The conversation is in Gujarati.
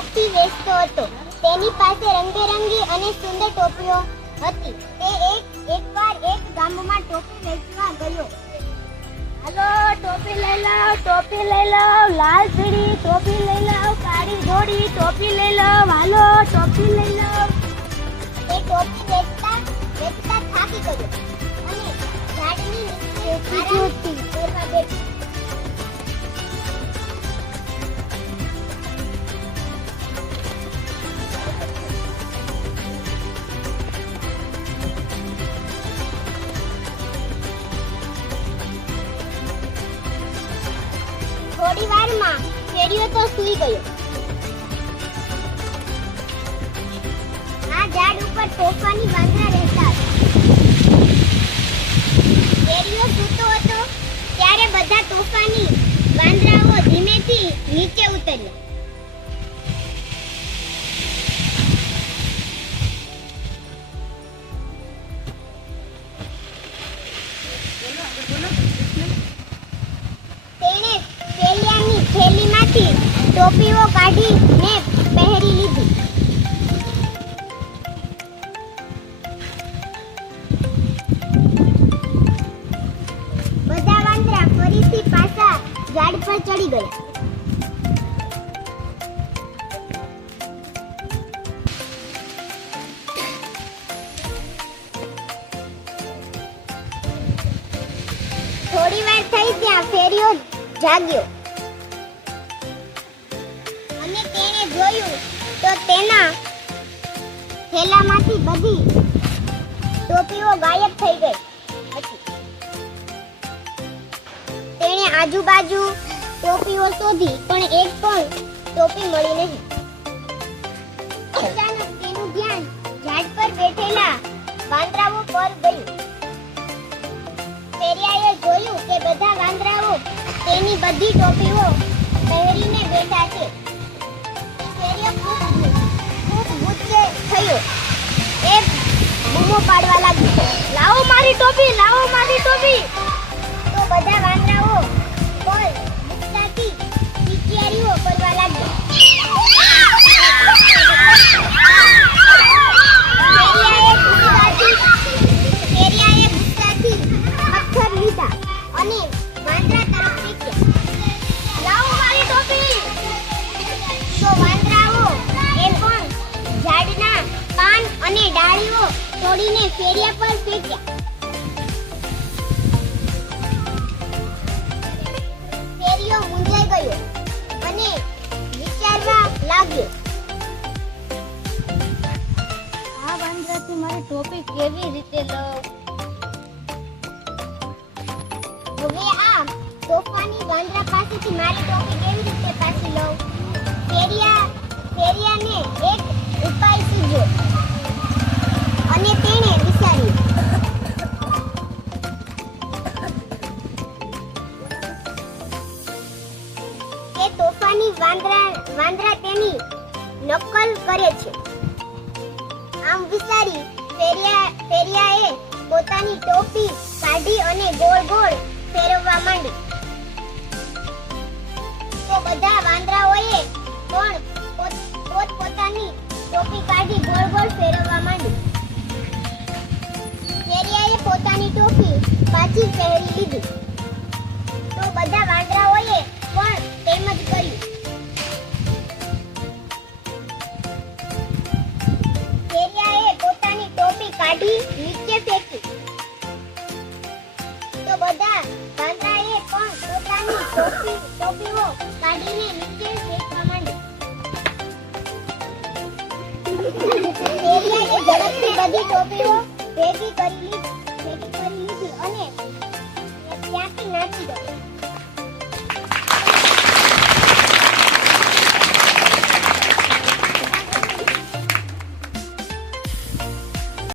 ટોપી વેચતો હતો. તેની પાસે રંગબેરંગી અને સુંદર ટોપીઓ હતી. તે એકવાર એક ગામમાં ટોપી વેચવા ગયો. હાલો, ટોપી લઈ લાવ, ટોપી લઈ લાવ, લાલ પીળી ટોપી લઈ લાવ, કાળી ધોળી ટોપી લઈ લાવ, હાલો ટોપી લઈ લાવ. તે ટોપી વેચતા વેચતા થાકી ગયો અને ઝાડની નીચે કરવા બેઠો. થોડી વારમાં ફેરિયો તો સૂઈ ગયો. આ ઝાડ ઉપર તોફાની વાંદરા રહેતા હતા. ફેરિયો સૂતો હતો ત્યારે બધા તોફાની વાંદરાઓ ધીમેથી નીચે ઉતર્યા. તેણે ફેરિયાની થેલીમાંથી ટોપીઓ કાઢીને પહેરી લીધી. બધા વાંદરા ફરીથી પાછા ઝાડ પર ચડી ગયા. થોડી વાર થઈ ત્યાં ફેરિયો જાગ્યો અને તેણે જોયું તો તેના થેલામાંથી બધી ટોપીઓ ગાયબ થઈ ગઈ હતી. તેણે આજુબાજુ ટોપીઓ શોધી પણ એક પણ ટોપી મળી નહીં. અચાનક તેનું ધ્યાન ઝાડ પર બેઠેલા વાંદરાઓ પર ગયું. ફેરિયાએ જોયું કે બધા વાંદરાઓ તેની બધી ટોપીઓ પહેરીને બેઠા છે. ફેરિયો ખૂબ ગુસ્સે થયો. એ બૂમો પાડવા લાગ્યો, લાવો મારી ટોપી, લાવો મારી ટોપી. તો બધા વાંદરાઓ પર ગુસ્સાથી ચીચિયારીઓ કરવા લાગ્યા. ફેરિયાએ ગુસ્સાથી પથ્થર લીધા અને વાંદરા તરફ ફેંક્યા. લાવો મારી ટોપી. તો વાંદરાઓ એ પણ ઝાડના પાન અને ડાળીઓ તોડીને ફેરિયા પર ફેંક્યા. ફેરિયો મૂંઝાઈ ગયો અને વિચારવા લાગ્યો, આ વાંદરાથી મારી ટોપી કેવી રીતે લઉં? હવે આ તોફાની વાંદરા પાસેથી મારી ટોપી કેવી રીતે પાછી લઉં? ફેરિયાને એક ઉપાય સૂઝ્યો અને તેણે વિચાર્યું કે તોફાની વાંદરા તેની નકલ કરે છે. આમ વિચારી ફેરિયાએ પોતાની ટોપી કાઢી અને ગોળ ગોળ ફેરવવા માંડી. તો બધા વાંદરાઓએ પણ પોતાની ટોપી કાઢી ગોળ ગોળ ફેરવવા માંડી. ફેરિયાએ પોતાની ટોપી પાછી પહેરી લીધી. તો બધા વાંદરાઓએ પણ તેમ જ કર્યું. ફેરિયાએ પોતાની ટોપી કાઢી નીચે ફેંકી. તો બધા વાંદરાએ પણ પોતાની ટોપીઓ કાઢીને નીચે ફેંકવા માંડી. ફેરિયાએ ઝડપથી બધી ટોપીઓ ભેગી કરી લીધી અને ત્યાંથી નાસી ગયો.